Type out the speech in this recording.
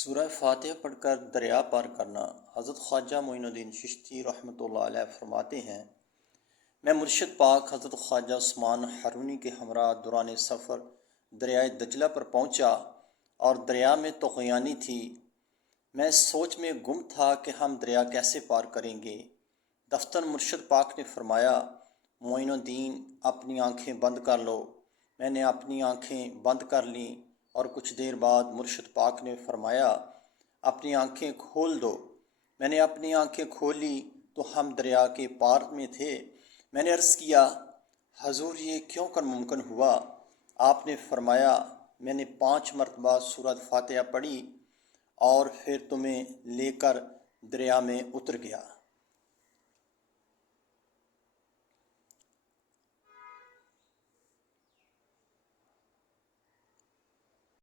سورہ فاتحہ پڑھ کر دریا پار کرنا۔ حضرت خواجہ معین الدین چشتی رحمۃ اللہ علیہ فرماتے ہیں، میں مرشد پاک حضرت خواجہ عثمان ہرونی کے ہمراہ دوران سفر دریائے دجلہ پر پہنچا اور دریا میں طغیانی تھی۔ میں اس سوچ میں گم تھا کہ ہم دریا کیسے پار کریں گے۔ دفتر مرشد پاک نے فرمایا، معین الدین اپنی آنکھیں بند کر لو۔ میں نے اپنی آنکھیں بند کر لیں اور کچھ دیر بعد مرشد پاک نے فرمایا، اپنی آنکھیں کھول دو۔ میں نے اپنی آنکھیں کھولی تو ہم دریا کے پار میں تھے۔ میں نے عرض کیا، حضور یہ کیوں کر ممکن ہوا؟ آپ نے فرمایا، میں نے 5 مرتبہ سورۃ فاتحہ پڑھی اور پھر تمہیں لے کر دریا میں اتر گیا۔